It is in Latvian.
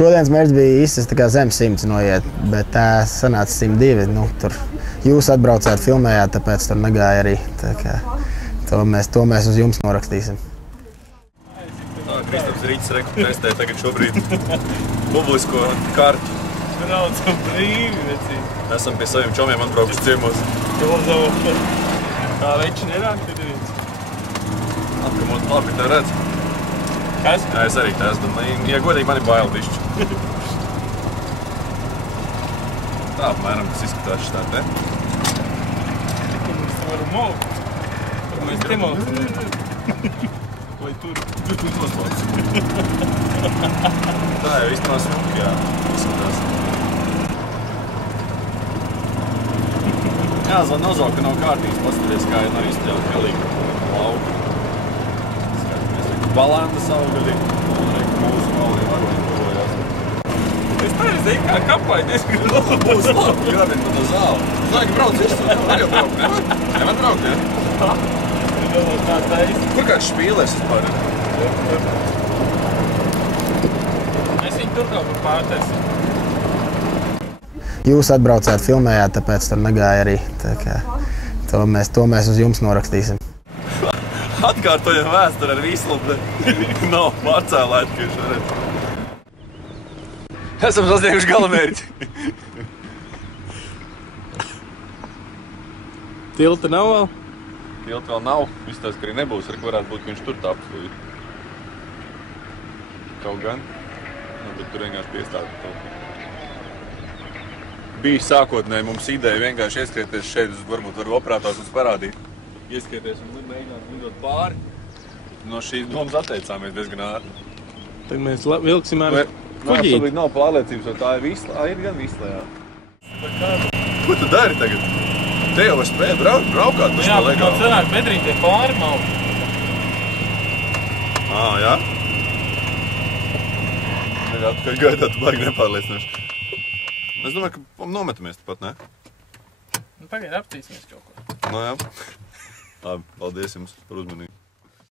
Šodienas mērķis bija izsist zem 100 noiet, bet tā sanāca 102. Nu, tur jūs atbraucāt, filmējāt, tāpēc tur negāja arī. Tā kā to mēs uz jums norakstīsim. Kristaps Rīķis testē tagad šobrīd publisko kartu. Braucam brīvi, vecī. Esam pie saviem čomiem atbraukuši ciemos. Kā veči nenāk, tad ir viens. Atkamot labi, tā redz. Kas? Jā, es arī tā esmu, bet, ja godīgi, man ir baili bišķi. Tā apmēram tas izskatās šitā te. Mēs te varam maukt. Mēs te maukt. Vai tur? Tur nosmauc. Tā jau īstenībā smuki, jā, izskatās. Jā, nozauka, ka nav kārtības, paskaties, kā jau nav izķēla galīgi lauka. Balanda saugali, mūsu mauli varoņi tuvojās. Es tā arī zinu, kā kapai diezgan labi. Būs labi, jādien pa to zāli. Zāgi brauc visu, var jau braukt, nevar? Nevar braukt, ja? Tā taisa. Kur kāds špīlēs vispār ir? Mēs viņu tur kaut kur pārtaisim. Jūs atbraucāt, filmējāt, tāpēc tur negāja arī. Tā kā to mēs uz jums norakstīsim. Atkārtojam vēsturi ar Vīslupu, nav pārcēlēti, ka viņš varētu. Esam sasnieguši galamērķi. Tilta nav vēl? Tilta vēl nav, izstāst, ka arī nebūs, ar ko varētu būt, ka viņš tur taps. Kaut gan, bet tur vienkārši piestāda to. Bija sākotnēji mums ideja vienkārši ieskrieties šeit, varbūt var operators mums parādīt. Ieskieties un mēģināt lidot pāri. No šīs domas atteicāmies diezgan ātri. Tad mēs vilksim ar kuģīti. Absolūti nav pārliecības, jo tā ir Visla. Ir gan Visla, jā. Ko tu dari tagad? Te jau var spēt braukāt, tas jā, tā legāli. Jā, bet sanāk bedrītie pāri maukt. Jā? Jā, tu kā gaidāt, tu baigi nepārliecinoši. Es domāju, ka nometamies tepat, ne? Nu, pagaid aptīsimies kaut ko. Nu jā. Labi, paldies jums par uzmanību.